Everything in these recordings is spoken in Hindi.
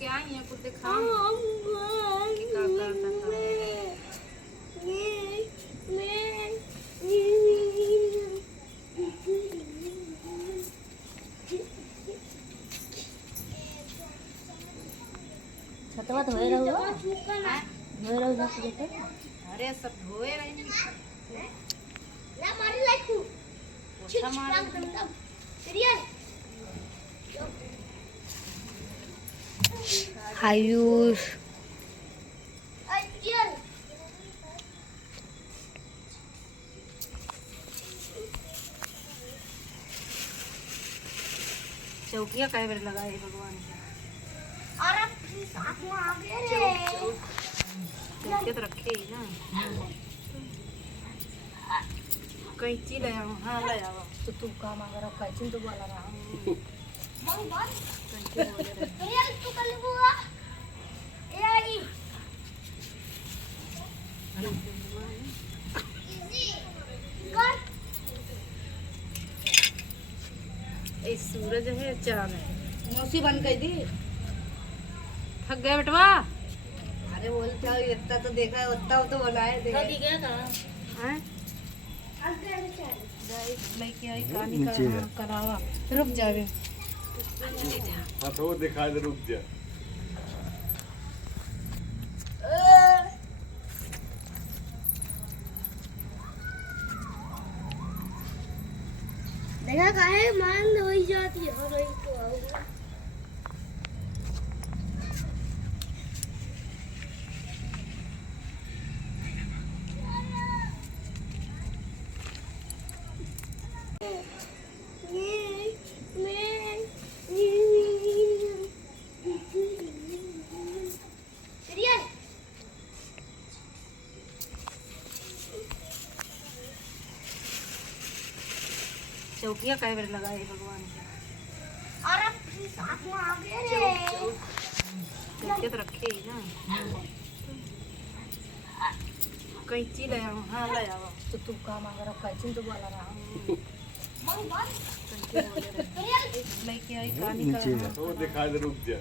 लेके आई हैं कुछ दिखा कि का करता था। छतवा धोए रहू जाते। अरे सब धोए रही ना मारी लाइकू पोछा मार आयुष चौकिया कई बार लगाए भगवान के और साथ में आ गए रे चौकिया तो रखे ही ना। कैंची ले आओ। हाँ ले आओ तो तू काम अगर कैचिन तो बोला रहा कैंची बोले रहे। यार तू कर लेबुआ ए आई इजी कर ए सूरज है चांद है। मौसी बन गई दी। थक गए बेटवा। अरे बोल क्या इतना तो देखा है उतना तो बनाए देखा कभी गया था हैं लेके आई कहानी का करावा रुक जावे। हाँ तो वो दिखा दे रुक जा। देखा काहे मान हो जाती है और तो आऊंगा चौकिया कई बार लगाए भगवान के और साथ में आ गए रे चौकिया तो रखे ही ना। कैंची ले आओ। हाँ ले आओ तो तू काम अगर कैचिन तो बोला रहा कैंची बोले रहे। लेके आई कहानी का तो वो दिखा दे रुक जा।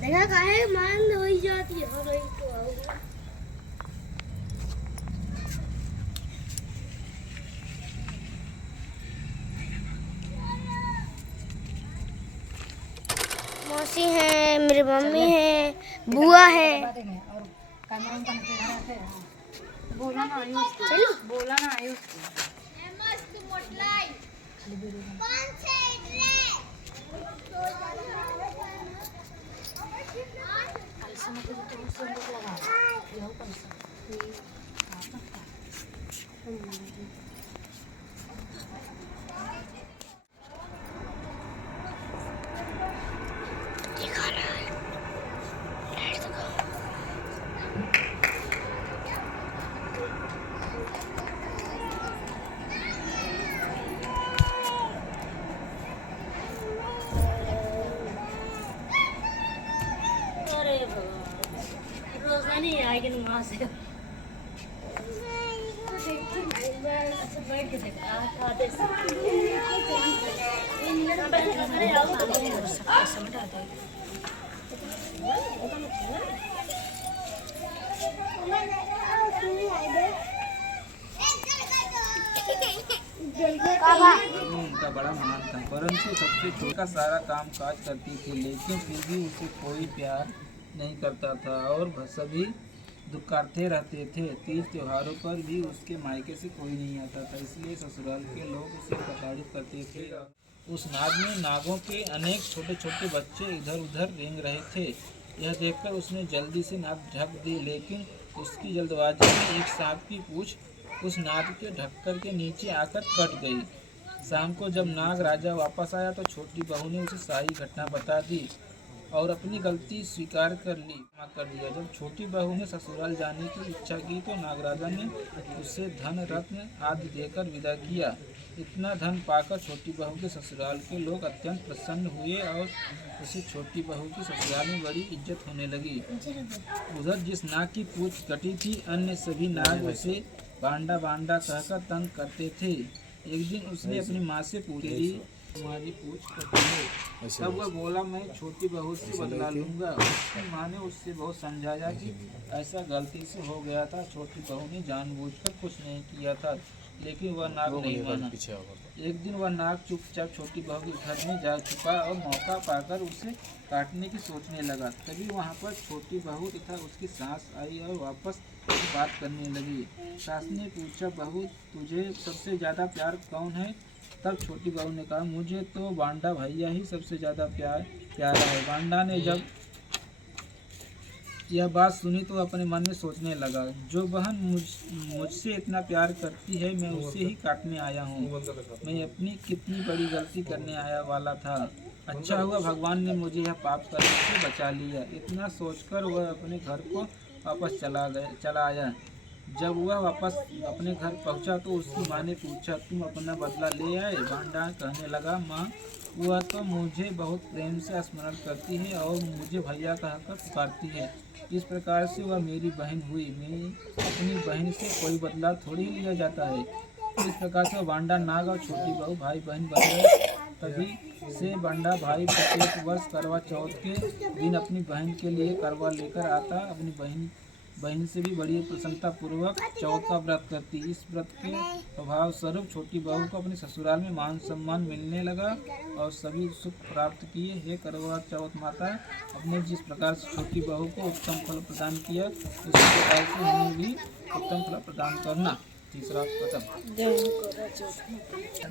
देखा काहे मान हो जाती है और तो आऊंगा मौसी है मेरी मम्मी है बुआ है बोला ना आयुष बोला ना आयुष रोजानी आएगी वहां से बैठ के उनका बड़ा महान था, परंतु सबसे छोटा सारा काम काज करती थी, लेकिन फिर भी उसे कोई प्यार नहीं करता था और सभी दुकाते रहते थे। तीज त्योहारों पर भी उसके मायके से कोई नहीं आता था, इसलिए ससुराल के लोग उसे प्रताड़ित करते थे। उस नाद में नागों के अनेक छोटे छोटे बच्चे इधर उधर रेंग रहे थे। यह देखकर उसने जल्दी से नाद ढक दी, लेकिन उसकी जल्दबाजी में एक सांप की पूंछ उस नाद के ढक्कर के नीचे आकर कट गई। शाम को जब नाग राजा वापस आया तो छोटी बहू ने उसे सारी घटना बता दी और अपनी गलती स्वीकार कर दिया। जब छोटी बहू ने ससुराल जाने की इच्छा की तो नागराजा ने उसे धन रत्न आदि देकर विदा किया। इतना धन पाकर छोटी बहू के ससुराल के लोग अत्यंत प्रसन्न हुए और उसे छोटी बहू की ससुराल में बड़ी इज्जत होने लगी। उधर जिस नाग की पूंछ कटी थी, अन्य सभी नाग उसे बांडा बांडा कहकर तंग करते थे। एक दिन उसने अपनी माँ से पूछी, तुम्हारी पूछ करती है। तब वह बोला, मैं छोटी बहू से बदला लूंगा। उसकी माँ ने उससे बहुत समझाया कि ऐसा गलती से हो गया था, छोटी बहू ने जानबूझकर कुछ नहीं किया था, लेकिन वह नाग नहीं माना। एक दिन वह नाग चुपचाप छोटी बहू के घर में जा चुका और मौका पाकर उसे काटने की सोचने लगा। तभी वहाँ पर छोटी बहू तथा उसकी सास आई और वापस बात करने लगी। सास ने पूछा, बहू तुझे सबसे ज़्यादा प्यार कौन है? तब छोटी बहू ने कहा, मुझे तो बांडा भैया ही सबसे ज़्यादा प्यारा है। बांडा ने जब यह बात सुनी तो अपने मन में सोचने लगा, जो बहन मुझसे इतना प्यार करती है, मैं उसे ही काटने आया हूँ। मैं अपनी कितनी बड़ी गलती करने आया वाला था। अच्छा हुआ भगवान ने मुझे यह पाप करने से बचा लिया। इतना सोचकर वह अपने घर को वापस चला आया। जब वह वापस अपने घर पहुंचा तो उसकी माँ ने पूछा, तुम अपना बदला ले आए? बांडा कहने लगा, माँ वह तो मुझे बहुत प्रेम से स्मरण करती है और मुझे भैया कहकर पुकारती है। इस प्रकार से वह मेरी बहन हुई। मैं अपनी बहन से कोई बदला थोड़ी ही लिया जाता है। इस प्रकार से बांडा नाग और छोटी बहू भाई बहन बन गए। तभी से बांडा भाई प्रत्येक वर्ष करवा चौथ के दिन अपनी बहन के लिए करवा लेकर आता। अपनी बहन से भी बड़ी प्रसन्नता पूर्वक चौथ का व्रत करती। इस व्रत के प्रभाव स्वरूप छोटी बहू को अपने ससुराल में मान सम्मान मिलने लगा और सभी सुख प्राप्त किए। हे करवा चौथ माता, अपने जिस प्रकार से छोटी बहू को उत्तम फल प्रदान किया, उसी प्रकार से हमें भी उत्तम फल प्रदान करना। तीसरा प्रथम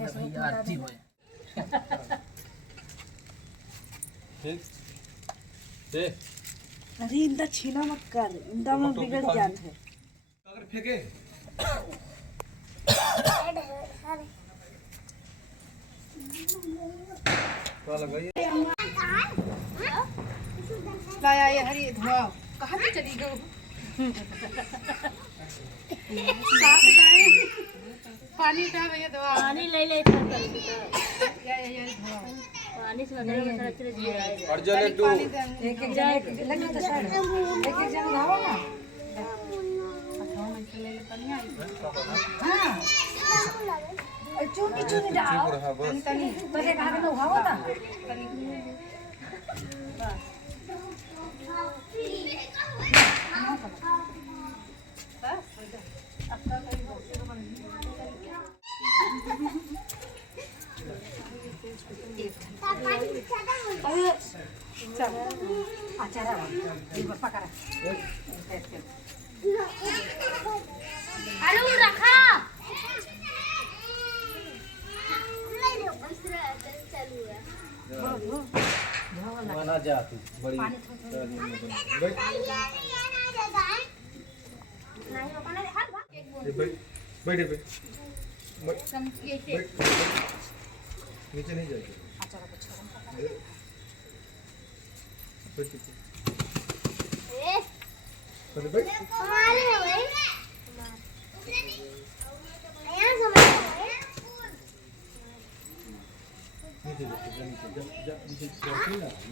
भैया आरती हो। अरे इंदा छीना मत कर, इंदा में बिगड़ जात है। अगर फेंके तो लगाइए। लाया ये हरी धुआं कहाँ पे चली गई? पानी का भैया धुआं पानी ले ले इतना कर ये धुआं पानी से बदल में अच्छे से और जा लड्डू एक एक जन लगा तो साइड एक एक जन लाओ ना। हाँ चुनी चुनी डालो तनी तने भाग में उठाओ ना। आलू रखा माना जा तू बड़ी बैठे पे नीचे नहीं जाएगी।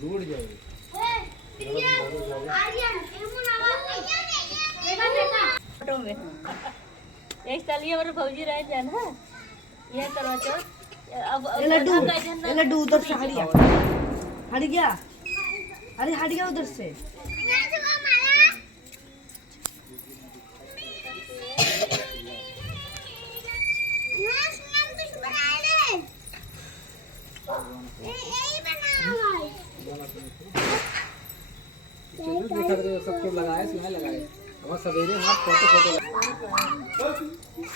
लूट जाओगे फोटो में एक सालिए और भौजी रह जान है ये करवा चौथ। अब लड्डू उधर से हट गया अरे हट गया उधर से। सबको लगाए सुनाए लगाए और सवेरे हाथ फोटो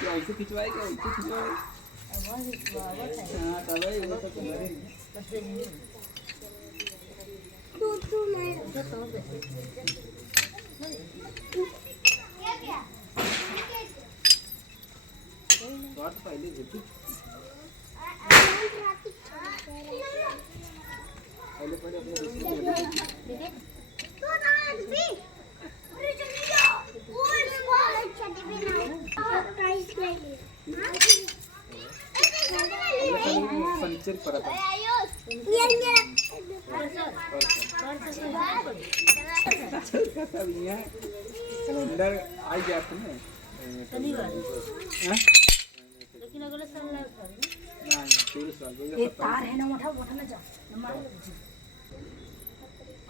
ऐसे खिंचवाए क्या ऐसे खिंचवाए। हाँ तब भाई वो तो तुम्हारे बात पहले देखी पहले अपने फर्नीचर पड़ा था अंदर आ गया था ना शनिवार हाँ? लेकिन अगले साल नहीं उठावे नहीं, 23 साल 2027 एक तार है ना मोटा मोटा ना जा न मार लो।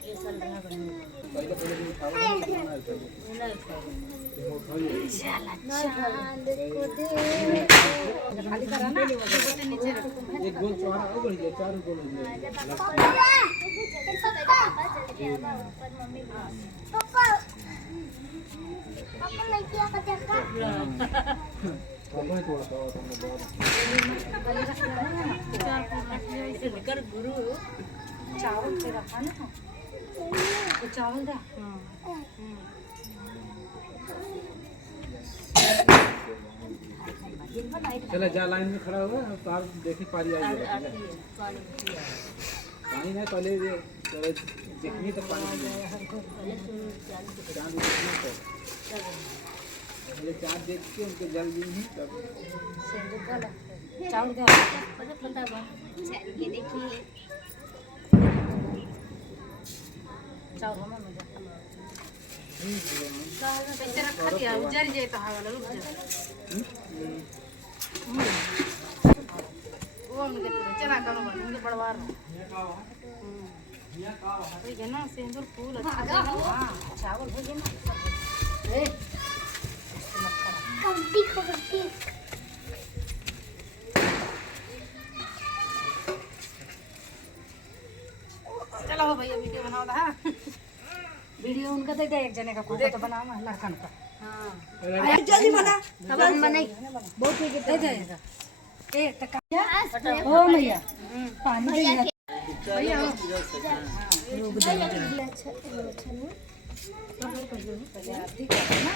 ये साल रहा बनी पहले दिन उठाओ नहीं उठाओ। नहीं उठावे खाली करा ना नीचे रखो। एक गोल चौड़ा और बढ़ गया 4 गोल हो गया। पापा थोड़ा सा और तुमने बहुत कर गुरु चावल पे रखा ना तो चावल दा। चला जा लाइन में खड़ा हुआ तार देखे पारी आई है। आती है पानी पिया पानी नहीं पहले ये चलो देखनी तो पानी पहले सुन चांद चांद देखनी तो पहले चांद देख के उनके जल दी नहीं तब चावल दा पता बा ये देखिए चावल हम में कैसे रखा दिया उजर जाए तो हवा रुक जा। वो हमके तो चना कम बन हमके बड़वार तो ये ना सिंदूर फूल अच्छा हां चावल हो गए ना ए कबड्डी चलो भैया वीडियो बनाओ दा वीडियो उनका तो एक जने का खुद तो बनाओ ना लड़कन का। हां जल्दी बना तब हम बनाई बहुत ठीक है दे दे ए तक ओ भैया पानी दे भैया रुक जा अच्छा अच्छा नहीं पहले आरती करना